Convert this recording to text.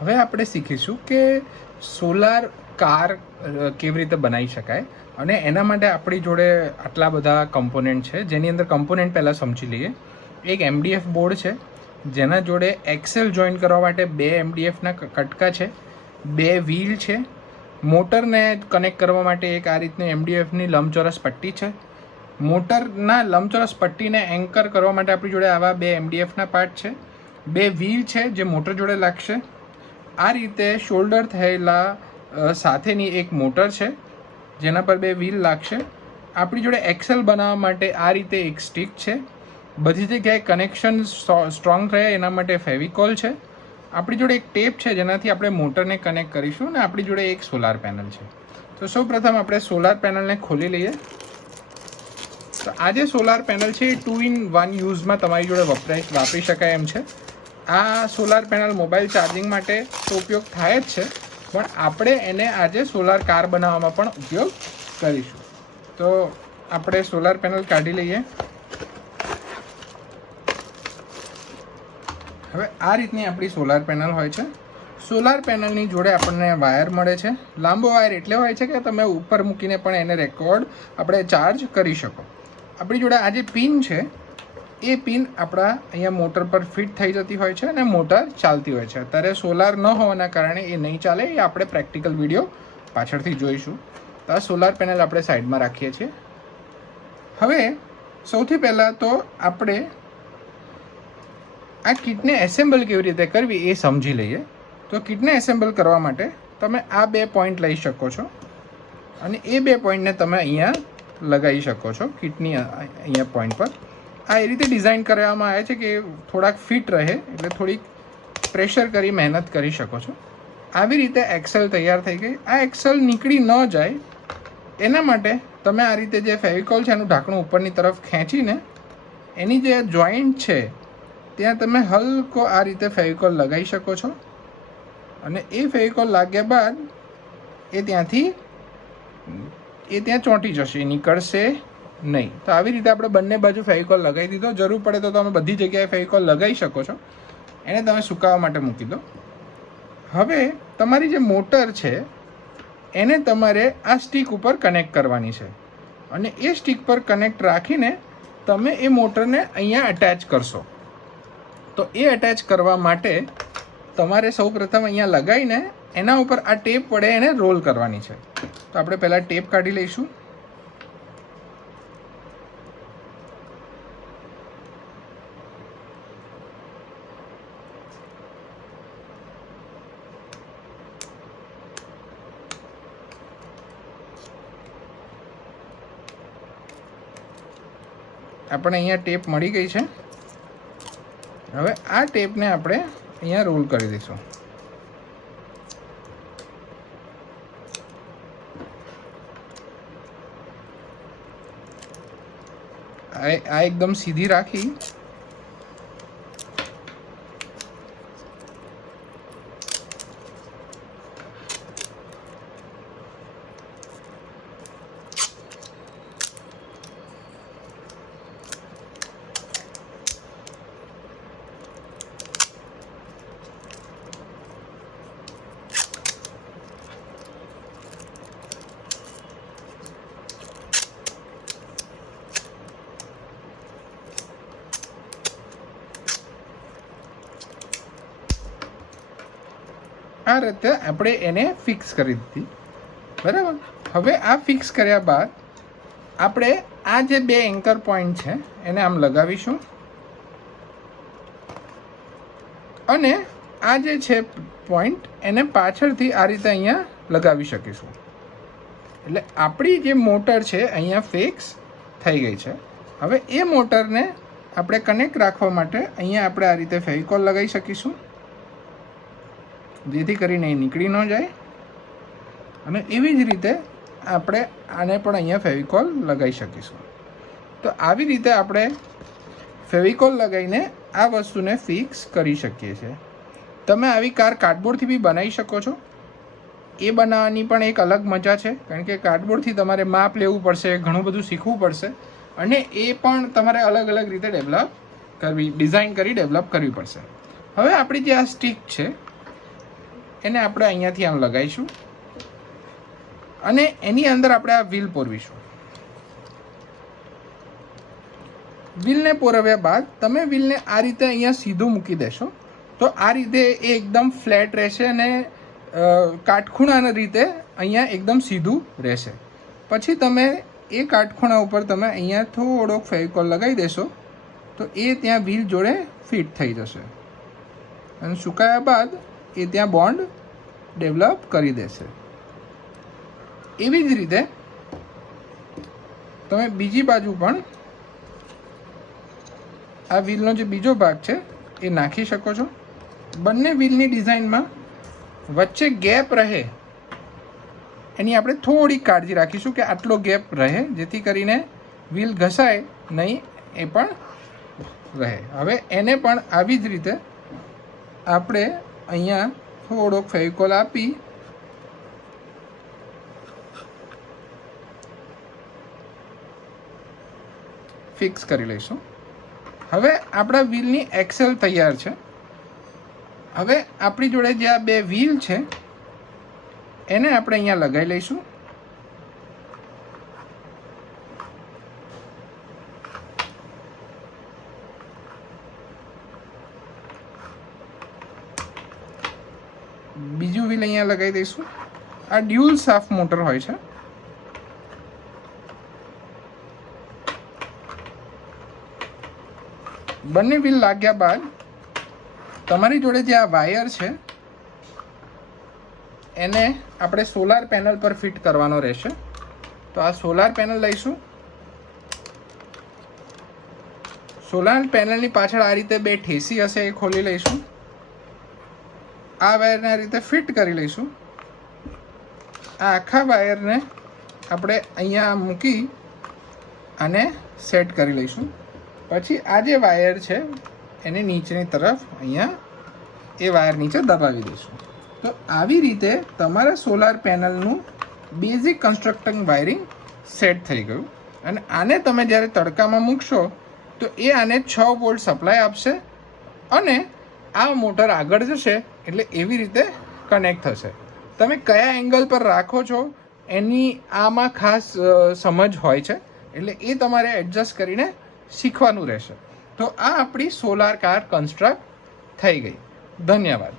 હવે આપણે શીખીશું કે સોલાર કાર કેવી રીતે બનાવી શકાય અને એના માટે આપણી જોડે આટલા બધા કમ્પોનન્ટ છે, જેની અંદર કમ્પોનન્ટ પહેલાં સમજી લઈએ. એક MDF બોર્ડ છે, જેના જોડે એક્સેલ જોઈન કરવા માટે 2 MDFના કટકા છે, 2 વ્હીલ છે, મોટરને કનેક્ટ કરવા માટે એક આ રીતની MDFની લંબચોરસ પટ્ટી છે. મોટરના લંબચોરસ પટ્ટીને એન્કર કરવા માટે આપણી જોડે આવા 2 MDFના પાર્ટ છે, 2 વ્હીલ છે જે મોટર જોડે લાગશે. આ રીતે શોલ્ડર થયેલા સાથેની એક મોટર છે જેના પર 2 વ્હીલ લાગશે. આપણી જોડે એક્સેલ બનાવવા માટે આ રીતે એક સ્ટિક છે. બધી જગ્યાએ કનેક્શન સ્ટ્રોંગ રહે એના માટે ફેવિકોલ છે. આપણી જોડે એક ટેપ છે જેનાથી આપણે મોટરને કનેક્ટ કરીશું અને આપણી જોડે એક સોલાર પેનલ છે. તો સૌપ્રથમ આપણે સોલાર પેનલને ખોલી લઈએ. તો આ જે સોલાર પેનલ છે એ 2-in-1 યુઝમાં તમારી જોડે વાપરી શકાય એમ છે. આ સોલાર પેનલ મોબાઈલ ચાર્જિંગ માટે તો ઉપયોગ થાય જ છે, પણ આપણે એને આજે સોલાર કાર બનાવવામાં પણ ઉપયોગ કરીશું. તો આપણે સોલાર પેનલ કાઢી લઈએ. હવે આ રીતની આપણી સોલાર પેનલ હોય છે. સોલાર પેનલની જોડે આપણને વાયર મળે છે. લાંબો વાયર એટલે હોય છે કે તમે ઉપર મૂકીને પણ એને આપણે ચાર્જ કરી શકો. આપણી જોડે આ જે પિન છે એ પિન આપણા અહીંયા મોટર પર ફિટ થઈ જતી હોય છે અને મોટર ચાલતી હોય છે. અત્યારે સોલાર ન હોવાના કારણે એ નહીં ચાલે. એ આપણે પ્રેક્ટિકલ વિડીયો પાછળથી જોઈશું. તો આ સોલાર પેનલ આપણે સાઈડમાં રાખીએ છીએ. હવે સૌથી પહેલાં તો આપણે આ કિટને એસેમ્બલ કેવી રીતે કરવી એ સમજી લઈએ. તો કિટને એસેમ્બલ કરવા માટે તમે આ 2 પોઈન્ટ લઈ શકો છો અને એ 2 પોઈન્ટને તમે અહીંયા લગાવી શકો છો કિટની અહીંયા પોઈન્ટ પર. આ એ રીતે ડિઝાઇન કરવામાં આવે છે કે થોડાક ફિટ રહે, એટલે થોડીક પ્રેશર કરી મહેનત કરી શકો છો. આવી રીતે એક્સેલ તૈયાર થઈ ગઈ. આ એક્સેલ નીકળી ન જાય એના માટે તમે આ રીતે જે ફેવિકોલ છે એનું ઢાંકણું ઉપરની તરફ ખેંચીને એની જે જોઈન્ટ છે ત્યાં તમે હલકો આ રીતે ફેવિકોલ લગાવી શકો છો અને એ ફેવિકોલ લાગ્યા બાદ એ ત્યાં ચોંટી જશે, નીકળશે નહીં. તો આવી રીતે આપણે બંને બાજુ ફેવિકોલ લગાવી દીધો. જરૂર પડે તો તમે બધી જગ્યાએ ફેવિકોલ લગાવી શકો છો. એને તમે સુકાવવા માટે મૂકી દો. હવે તમારી જે મોટર છે એને તમારે આ સ્ટિક ઉપર કનેક્ટ કરવાની છે અને એ સ્ટિક પર કનેક્ટ રાખીને તમે એ મોટરને અહીંયા અટેચ કરશો. તો એ અટેચ કરવા માટે તમારે સૌપ્રથમ અહીંયા લગાવીને એના ઉપર આ ટેપ વડે એને રોલ કરવાની છે. તો આપણે પહેલાં ટેપ કાઢી લઈશું. આપણે અહીંયા ટેપ મળી ગઈ છે. હવે આ ટેપને આપણે અહીંયા રોલ કરી દઈશું. આ એકદમ સીધી રાખી આ રીતે આપણે એને ફિક્સ કરી દીધી. બરાબર. હવે આ ફિક્સ કર્યા બાદ આપણે આ જે 2 એન્કર પોઈન્ટ છે એને આમ લગાવીશું અને આ જે છે પોઈન્ટ એને પાછળથી આ રીતે અહીંયા લગાવી શકીશું. એટલે આપણી જે મોટર છે અહીંયા ફિક્સ થઈ ગઈ છે. હવે એ મોટરને આપણે કનેક્ટ રાખવા માટે અહીંયા આપણે આ રીતે ફેવિકોલ લગાવી શકીશું, જેથી કરીને એ નીકળી ન જાય. અને એવી જ રીતે આપણે આને પણ અહીંયા ફેવિકોલ લગાવી શકીશું. તો આવી રીતે આપણે ફેવિકોલ લગાવીને આ વસ્તુને ફિક્સ કરી શકીએ છીએ. તમે આવી કાર કાર્ડબોર્ડથી બી બનાવી શકો છો. એ બનાવવાની પણ એક અલગ મજા છે, કારણ કે કાર્ડબોર્ડથી તમારે માપ લેવું પડશે, ઘણું બધું શીખવું પડશે અને એ પણ તમારે અલગ અલગ રીતે ડિઝાઇન કરી ડેવલપ કરવી પડશે. હવે આપણી જે આ સ્ટિક છે એને આપણે અહીંયાથી આમ લગાવીશું અને એની અંદર આપણે આ વ્હીલ પોરવીશું. વ્હીલને પોરવ્યા બાદ તમે વ્હીલને આ રીતે અહીંયા સીધું મૂકી દેશો તો આ રીતે એ એકદમ ફ્લેટ રહેશે અને કાટખૂણાની રીતે અહીંયા એકદમ સીધું રહેશે. પછી તમે એ કાટખૂણા ઉપર તમે અહીંયા થોડોક ફેવિકોલ લગાવી દેશો તો એ ત્યાં વ્હીલ જોડે ફિટ થઈ જશે અને સુકાયા બાદ એ ત્યાં બોન્ડ ડેવલપ કરી દેશે. એવી જ રીતે તમે બીજી બાજુ પણ આ વ્હીલનો જે બીજો ભાગ છે એ નાખી શકો છો. બંને વ્હીલની ડિઝાઇનમાં વચ્ચે ગેપ રહે એની આપણે થોડી કાળજી રાખીશું કે આટલો ગેપ રહે જેથી કરીને વ્હીલ ઘસાય નહીં એ પણ રહે. હવે એને પણ આવી જ રીતે આપણે અહીંયા થોડોક ફેવિકોલ આપી ફિક્સ કરી લઈશું. હવે આપણા વ્હીલની એક્સેલ તૈયાર છે. હવે આપણી જોડે જે આ બે વ્હીલ છે એને આપણે અહીંયા લગાવી લઈશું. બીજું વ્હીલ અહીંયા લગાવી દઈશું. આ ડ્યુઅલ શાફ્ટ મોટર હોય છે. બંને વ્હીલ લાગ્યા બાદ તમારી જોડે જે આ વાયર છે એને આપણે સોલાર પેનલ પર ફિટ કરવાનો રહેશે. તો આ સોલાર પેનલ લઈશું. સોલાર પેનલની પાછળ આ રીતે બે ઠેસી હશે એ ખોલી લઈશું. આ વાયરને આ રીતે ફિટ કરી લઈશું. આ આખા વાયરને આપણે અહીંયા મૂકી અને સેટ કરી લઈશું. પછી આ જે વાયર છે એને નીચેની તરફ અહીંયા એ વાયર નીચે દબાવી દઈશું. તો આવી રીતે તમારા સોલાર પેનલનું બેઝિક કન્સ્ટ્રક્ટિંગ વાયરિંગ સેટ થઈ ગયું. અને આને તમે જ્યારે તડકામાં મૂકશો તો એ આને 6 વોલ્ટ સપ્લાય આપશે અને આ મોટર આગળ જશે એટલે એવી રીતે કનેક્ટ થશે. તમે કયા એંગલ પર રાખો છો એની આમાં ખાસ સમજ હોય છે એટલે એ તમારે એડજસ્ટ કરીને શીખવાનું રહેશે. તો આ આપણી સોલાર કાર કન્સ્ટ્રક્ટ થઈ ગઈ. ધન્યવાદ.